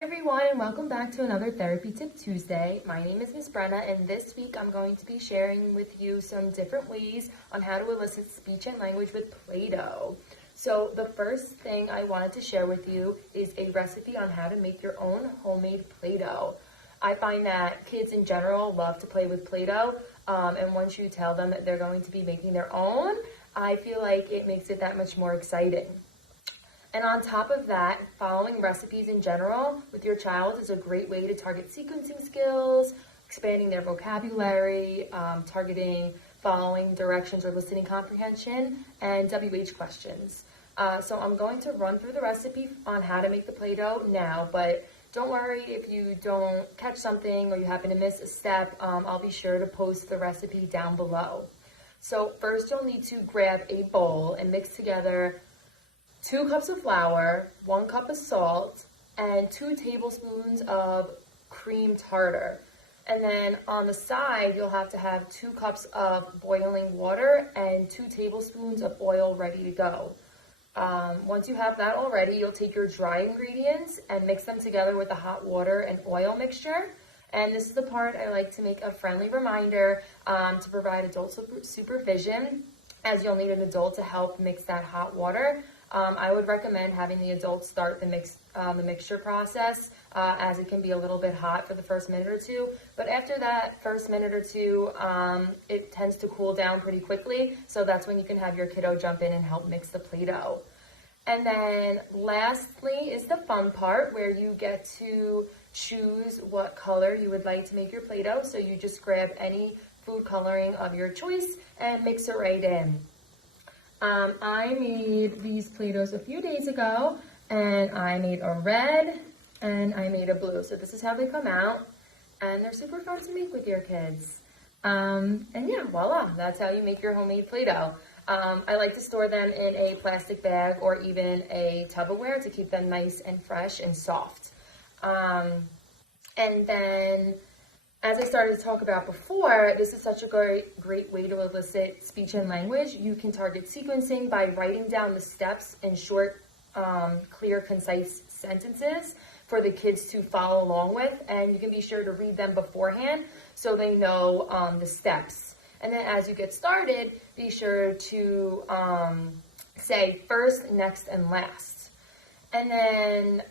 Hi everyone, and welcome back to another Therapy Tip Tuesday. My name is Miss Brenna, and this week I'm going to be sharing with you some different ways on how to elicit speech and language with Play-Doh. So the first thing I wanted to share with you is a recipe on how to make your own homemade Play-Doh. I find that kids in general love to play with Play-Doh, and once you tell them that they're going to be making their own, I feel like it makes it that much more exciting. And on top of that, following recipes in general with your child is a great way to target sequencing skills, expanding their vocabulary, targeting following directions or listening comprehension, and WH questions. So I'm going to run through the recipe on how to make the Play-Doh now, but don't worry if you don't catch something or you happen to miss a step. I'll be sure to post the recipe down below. So first you'll need to grab a bowl and mix together 2 cups of flour, 1 cup of salt, and 2 tablespoons of cream tartar. And then on the side, you'll have to have 2 cups of boiling water and 2 tablespoons of oil ready to go. Once you have that all ready, you'll take your dry ingredients and mix them together with the hot water and oil mixture. And this is the part I like to make a friendly reminder to provide adult supervision, as you'll need an adult to help mix that hot water. I would recommend having the adults start the mixture process, as it can be a little bit hot for the first minute or two. But after that first minute or two, it tends to cool down pretty quickly. So that's when you can have your kiddo jump in and help mix the Play-Doh. And then lastly is the fun part, where you get to choose what color you would like to make your Play-Doh. So you just grab any food coloring of your choice and mix it right in. I made these Play-Dohs a few days ago, and I made a red and I made a blue. So this is how they come out, and they're super fun to make with your kids. And yeah, voila, that's how you make your homemade Play-Doh. I like to store them in a plastic bag or even a Tupperware to keep them nice and fresh and soft. And then, as I started to talk about before, this is such a great way to elicit speech and language. You can target sequencing by writing down the steps in short, clear, concise sentences for the kids to follow along with, and you can be sure to read them beforehand so they know the steps. And then as you get started, be sure to say first, next, and last. And then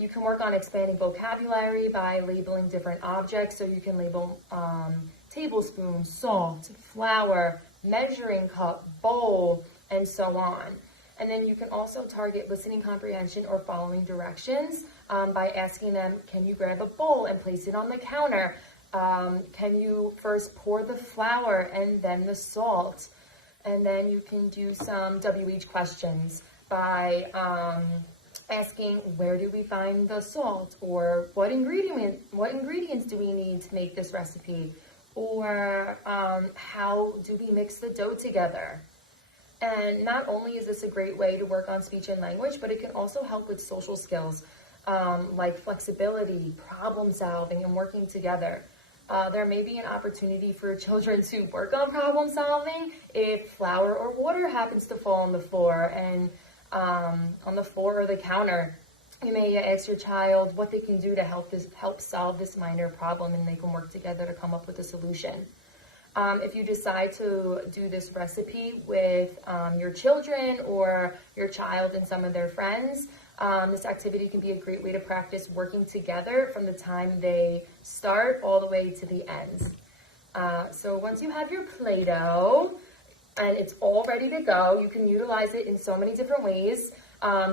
you can work on expanding vocabulary by labeling different objects. So you can label tablespoon, salt, flour, measuring cup, bowl, and so on. And then you can also target listening comprehension or following directions by asking them, can you grab a bowl and place it on the counter? Can you first pour the flour and then the salt? And then you can do some WH questions by asking, where do we find the salt, or what ingredients do we need to make this recipe, or how do we mix the dough together? And not only is this a great way to work on speech and language, but it can also help with social skills like flexibility, problem solving, and working together. There may be an opportunity for children to work on problem solving if flour or water happens to fall on the floor on the floor or the counter. You may ask your child what they can do to help solve this minor problem, and they can work together to come up with a solution. If you decide to do this recipe with your children or your child and some of their friends, this activity can be a great way to practice working together from the time they start all the way to the end. So once you have your Play-Doh, and it's all ready to go, you can utilize it in so many different ways.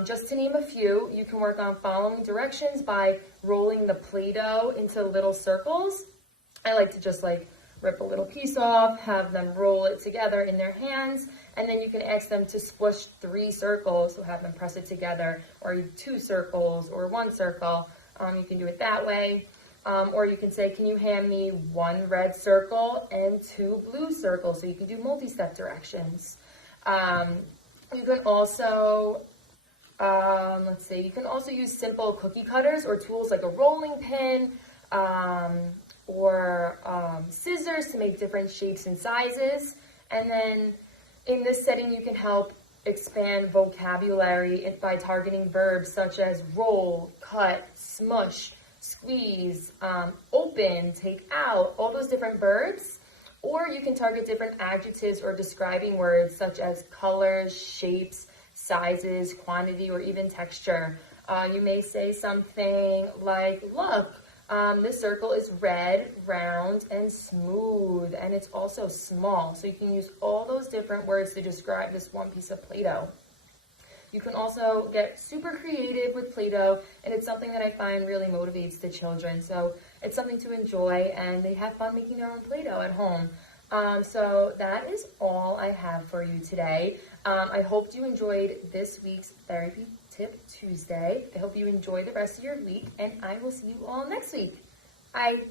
Just to name a few, you can work on following directions by rolling the Play-Doh into little circles. I like to just rip a little piece off, have them roll it together in their hands, and then you can ask them to squish 3 circles, so have them press it together, or 2 circles, or 1 circle. You can do it that way. Or you can say, can you hand me 1 red circle and 2 blue circles? So you can do multi-step directions. You can also, you can also use simple cookie cutters or tools like a rolling pin or scissors to make different shapes and sizes. And then in this setting, you can help expand vocabulary by targeting verbs such as roll, cut, smush, squeeze, open, take out, all those different verbs. Or you can target different adjectives or describing words such as colors, shapes, sizes, quantity, or even texture. You may say something like, look, this circle is red, round, and smooth, and it's also small. So you can use all those different words to describe this one piece of Play-Doh. You can also get super creative with Play-Doh, and it's something that I find really motivates the children. So it's something to enjoy, and they have fun making their own Play-Doh at home. So that is all I have for you today. I hope you enjoyed this week's Therapy Tip Tuesday. I hope you enjoy the rest of your week, and I will see you all next week. Bye.